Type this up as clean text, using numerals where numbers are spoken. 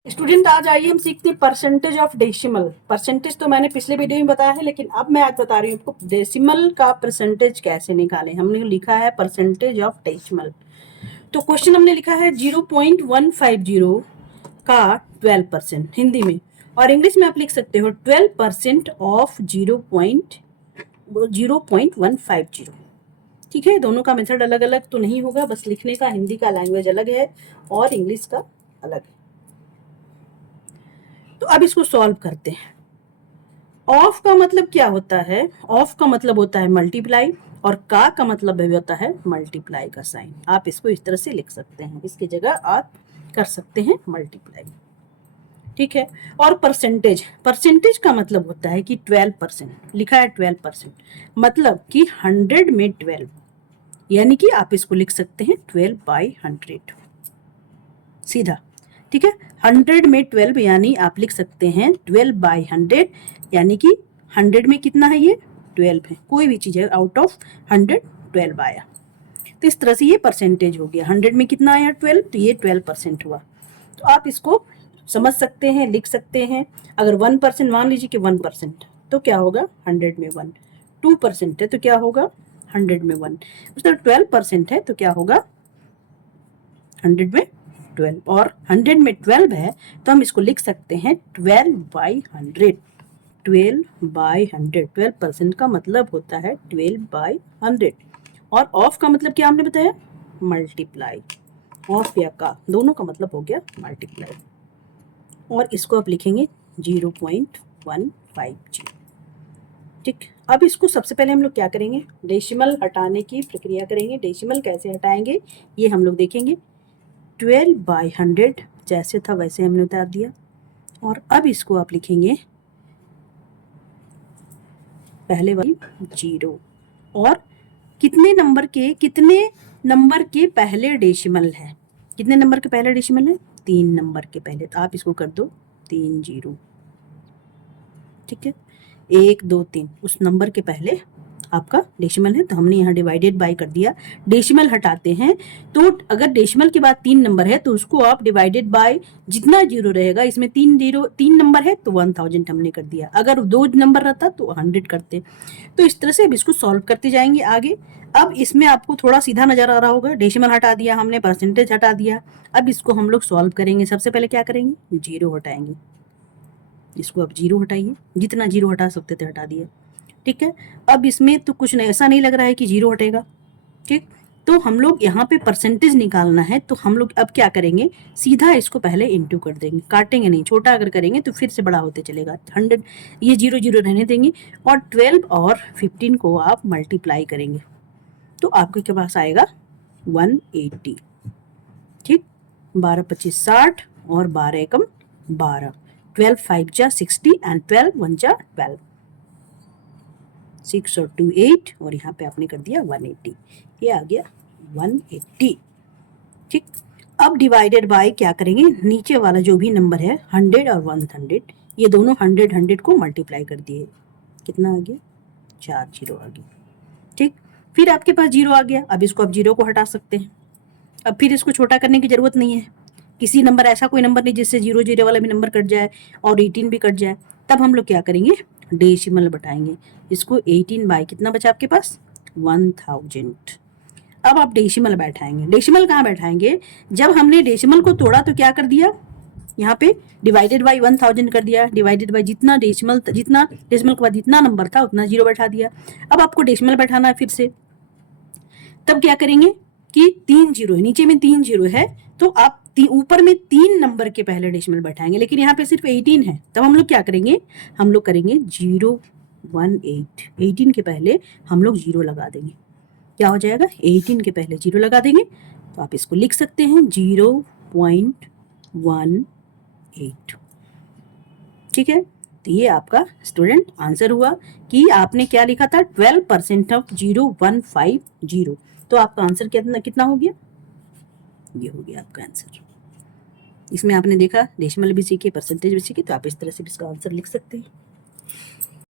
Student आज आइए हम सीखते हैं परसेंटेज ऑफ डेसिमल। परसेंटेज तो मैंने पिछले वीडियो में बताया है, लेकिन अब मैं आज बता रही हूँ आपको डेसिमल का परसेंटेज कैसे निकालें। हमने लिखा है परसेंटेज ऑफ डेसिमल। तो क्वेश्चन हमने लिखा है 0.150 का 12% हिंदी में, और इंग्लिश में आप लिख सकते हो 12% ऑफ 0.150। ठीक है, दोनों का मेथड अलग अलग तो नहीं होगा, बस लिखने का हिंदी का लैंग्वेज अलग है और इंग्लिश का अलग है। तो अब इसको सॉल्व करते हैं। ऑफ का मतलब क्या होता है? ऑफ का मतलब होता है मल्टीप्लाई, और का मतलब होता है मल्टीप्लाई का साइन। आप इसको इस तरह से लिख सकते हैं, इसकी जगह आप कर सकते हैं मल्टीप्लाई। ठीक है। और परसेंटेज, परसेंटेज का मतलब होता है कि 12%, लिखा है 12%, मतलब कि 100 में 12, यानी कि आप इसको लिख सकते हैं 12/100 सीधा। ठीक है, 100 में 12 यानी आप लिख सकते हैं 12/100, यानी कि 100 में कितना है? ये 12 है। कोई भी चीज है आउट ऑफ 100 12 आया, तो इस तरह से ये परसेंटेज हो गया। 100 में कितना आया? 12, तो ये 12% हुआ। तो आप इसको समझ सकते हैं, लिख सकते हैं। अगर 1% मान लीजिए कि 1%, तो क्या होगा? 100 में 1। 2% है तो क्या होगा? 100 में 1। उस तरह 12% है तो क्या होगा? 100 में 12। और 100 में 12 है तो हम इसको लिख सकते हैं 12/100। 12/100, 12% का मतलब होता है 12/100। और ऑफ का मतलब क्या हमने बताया? मल्टीप्लाई। ऑफ या का, दोनों का मतलब हो गया मल्टीप्लाई। और इसको आप लिखेंगे 0.150। ठीक, अब इसको सबसे पहले हम लोग क्या करेंगे? डेसिमल हटाने की प्रक्रिया करेंगे। डेसिमल कैसे हटाएंगे ये हम लोग देखेंगे। 12/100 जैसे था वैसे हमने उतार दिया, और अब इसको आप लिखेंगे पहले वाली 0। और कितने नंबर के पहले डेसिमल है? कितने नंबर के पहले डेसिमल है? 3 नंबर के पहले, तो आप इसको कर दो 3 0। ठीक है, 1 2 3 उस नंबर के पहले आपका डेसिमल है, तो हमने यहाँ डिवाइडेड बाय कर दिया। डेसिमल हटाते हैं तो अगर डेसिमल के बाद 3 नंबर है तो उसको आप डिवाइडेड बाय, जितना जीरो रहेगा, इसमें 3 नंबर है तो 1000 हमने कर दिया। अगर 2 नंबर रहता तो 100 करते। तो इस तरह से अब इसको सॉल्व करते जाएंगे आगे। अब इसमें आपको थोड़ा सीधा नजर आ रहा होगा, डेसिमल हटा दिया हमने, परसेंटेज हटा दिया। अब इसको हम लोग सॉल्व करेंगे। सबसे पहले क्या करेंगे? 0 हटाएंगे। इसको आप 0 हटाइए, जितना 0 हटा सकते थे हटा दिया। ठीक है, अब इसमें तो कुछ नहीं, ऐसा नहीं लग रहा है कि 0 हटेगा। ठीक, तो हम लोग यहाँ पे परसेंटेज निकालना है, तो हम लोग अब क्या करेंगे? सीधा इसको पहले इंटू कर देंगे, काटेंगे नहीं। छोटा अगर करेंगे तो फिर से बड़ा होते चलेगा। 100, ये 0 0 रहने देंगे, और 12 और 15 को आप मल्टीप्लाई करेंगे तो आपके पास आएगा 180। ठीक, 12 25 60 और 12 एकम 12। 12 5 जा 60 एंड 12 1 जा 12। 6 और 2 8, और यहाँ पे आपने कर दिया 180। ये आ गया 180। ठीक, अब डिवाइडेड बाय क्या करेंगे? नीचे वाला जो भी नंबर है 100 और 100, ये दोनों 100 100 को मल्टीप्लाई कर दिए। कितना आ गया? 4 0 आ गया। ठीक, फिर आपके पास 0 आ गया। अब इसको आप 0 को हटा सकते हैं। अब फिर इसको छोटा करने की जरूरत नहीं है। किसी नंबर, ऐसा कोई नंबर नहीं जिससे 0 0 वाला भी नंबर कट जाए और 18 भी कट जाए। तब हम लोग क्या करेंगे? डेसिमल बैठाएंगे। इसको 18 बाय कितना बचा आपके पास? 1000। अब आप डेसिमल बैठाएंगे। डेसिमल कहाँ बैठाएंगे? जब हमने डेसिमल को तोड़ा तो क्या कर दिया? यहाँ पे डिवाइडेड बाय 1000 कर दिया। डिवाइडेड बाय जितना डेसिमल के बाद जितना नंबर था उतना 0 बैठा दिया। अब आपको डेसिमल बैठाना है फिर से। तब क्या करेंगे कि 3 0 है, नीचे में 3 0 है, तो आप ऊपर में 3 नंबर के पहले डेसिमल बैठाएंगे, लेकिन यहाँ पे सिर्फ 18 है। तब हम लोग क्या करेंगे? हम लोग करेंगे 018। 18 के पहले हम लोग 0 लगा देंगे। क्या हो जाएगा? 18 के पहले 0 लगा देंगे, तो आप इसको लिख सकते हैं 0.18। ठीक है, तो ये आपका स्टूडेंट आंसर हुआ कि आपने क्या लिखा था? 12% ऑफ 0150। तो आपका आंसर कितना हो गया? ये हो गया आपका आंसर। इसमें आपने देखा डेसिमल भी सीखे, परसेंटेज भी सीखे, तो आप इस तरह से भी इसका आंसर लिख सकते हैं।